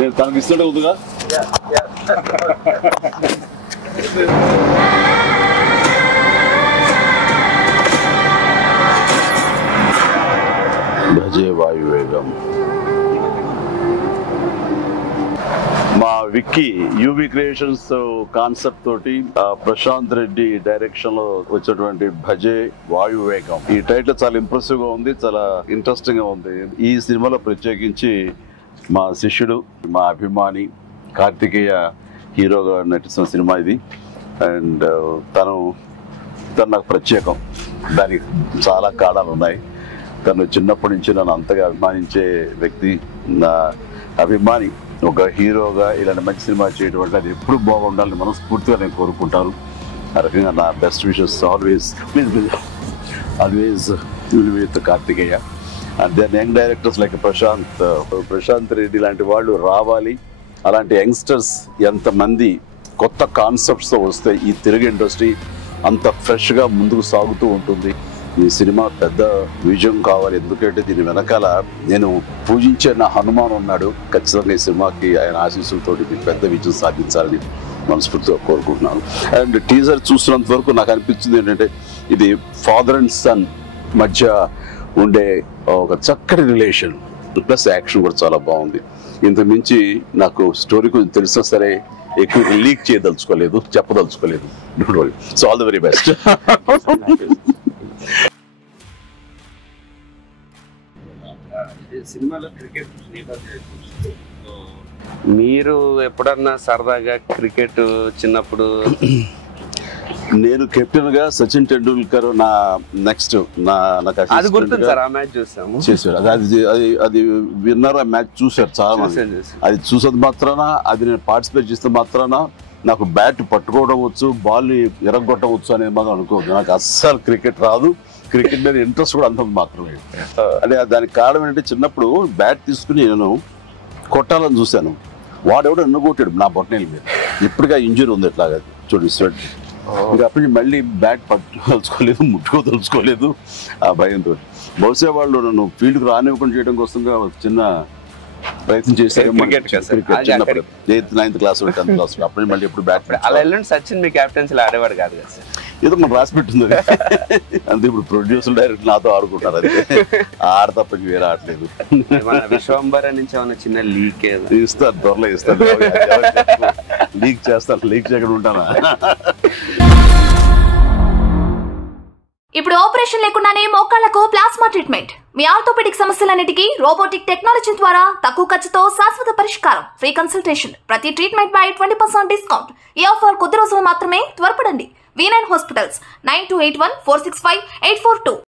నేను తనకి ఇస్తుంటే ఉందిగా. భజే వాయువేగం. మా విక్కీ యూబీ క్రియేషన్స్ కాన్సెప్ట్ తోటి ప్రశాంత్ రెడ్డి డైరెక్షన్ లో వచ్చినటువంటి భజే వాయువేగం. ఈ టైటిల్ చాలా ఇంప్రెసివ్ గా ఉంది, చాలా ఇంట్రెస్టింగ్ గా ఉంది. ఈ సినిమాలో ప్రత్యేకించి మా శిష్యుడు, మా అభిమాని కార్తికేయ హీరోగా నటిస్తున్న సినిమా ఇది. అండ్ తను నాకు ప్రత్యేకం. దానికి చాలా కారణాలు ఉన్నాయి. తను చిన్నప్పటి నుంచి నన్ను అంతగా అభిమానించే వ్యక్తి. నా అభిమాని ఒక హీరోగా ఇలాంటి మంచి సినిమా చేయడం వల్ల అది ఎప్పుడు బాగుండాలని మనస్ఫూర్తిగా నేను కోరుకుంటాను. ఆ రకంగా నా best wishes always with Karthikeya. And then young directors like Prashanth Reddy లాంటి వాళ్ళు రావాలి. అలాంటి యంగ్స్టర్స్ ఎంతమంది కొత్త కాన్సెప్ట్స్తో వస్తే ఈ తెలుగు ఇండస్ట్రీ అంత ఫ్రెష్గా ముందుకు సాగుతూ ఉంటుంది. ఈ సినిమా పెద్ద విజయం కావాలి. ఎందుకంటే దీని వెనకాల నేను పూజించే నా హనుమాన్ ఉన్నాడు. ఖచ్చితంగా ఈ సినిమాకి ఆయన ఆశీస్సులతో పెద్ద విజయం సాధించాలని మనస్ఫూర్తిగా కోరుకుంటున్నాను. అండ్ టీజర్ చూస్తున్నంత వరకు నాకు అనిపించింది ఏంటంటే ఇది ఫాదర్ అండ్ సన్ మధ్య ఉండే ఒక చక్కటి రిలేషన్, ప్లస్ యాక్షన్ కూడా చాలా బాగుంది. ఇంత మించి నాకు స్టోరీ కొంచెం తెలిసినా సరే ఎక్కువ లీక్ చేయదలుచుకోలేదు, చెప్పదలుచుకోలేదు. So all the very best. మీరు ఎప్పుడన్నా సరదాగా క్రికెట్ చిన్నప్పుడు? నేను కెప్టెన్ గా సచిన్ టెండూల్కర్ నా నెక్స్ట్ అది గుర్తుంది సార్. ఆ మ్యాచ్ చూసాము, చేశారు. అది విన్నర్. ఆ మ్యాచ్ చూశారు చాలా మంది. అది చూసేది మాత్రాన, అది నేను పార్టిసిపేట్ చేస్తే మాత్రాన నాకు బ్యాట్ పట్టుకోవడం వచ్చు, బాల్ ఎరగొట్టవచ్చు అనేది మాత్రం అనుకోవద్దు. నాకు అస్సలు క్రికెట్ రాదు. క్రికెట్ మీద ఇంట్రెస్ట్ కూడా అంత మాత్రమే. అంటే దానికి కారణం ఏంటంటే చిన్నప్పుడు బ్యాట్ తీసుకుని నేను కొట్టాలని చూశాను. వాడెవడో నన్ను కొట్టాడు నా బొట్టనేల మీద. ఇప్పటికీ ఇంజరీ ఉంది ఎట్లాగా చూడు స్వెట్. ఇంకా అప్పటి నుంచి మళ్ళీ బ్యాట్ పట్టుకోదలుచుకోలేదు, ముట్టుకోదలుచుకోలేదు ఆ భయంతో. బహుశా వాళ్ళు నన్ను ఫీల్డ్కి రానివ్వకుండా చేయడం కోసంగా చిన్న ప్రయత్నం చేశారు. చిన్నప్పుడు 8th 9th class 10th class అప్పటి మళ్ళీ ఎప్పుడు బ్యాట్. అలా వెళ్ళండి. సచిన్ మీ క్యాప్టెన్సీలో ఆడేవాడు కాదు కదా సార్? ఏదో మనం రాసి పెట్టింది అంతే. ఇప్పుడు ప్రొడ్యూసర్ డైరెక్ట్ నాతో ఆడుకుంటారు. అది ఆడ తప్ప వేరే ఆడలేదు. విశ్వంబర నుంచి ఏమన్నా చిన్న లీక్ ఇస్తారు, త్వరలో ఇస్తారు. లీక్ చేస్తారు, లీక్ చేయకుండా ఉంటానా? ఇప్పుడు ఆపరేషన్ లేకుండానే మోకాళ్లకు ప్లాస్మా ట్రీట్మెంట్. మీ ఆర్థోపెడిక్ సమస్యలన్నిటికీ రోబోటిక్ టెక్నాలజీ ద్వారా తక్కువ ఖర్చుతో శాశ్వత పరిష్కారం. Free consultation. ప్రతి ట్రీట్మెంట్ పై 20% డిస్కౌంట్. ఈ ఆఫర్ కొద్ది రోజులు మాత్రమే. త్వరపడండి. V9 hospitals 9281465842.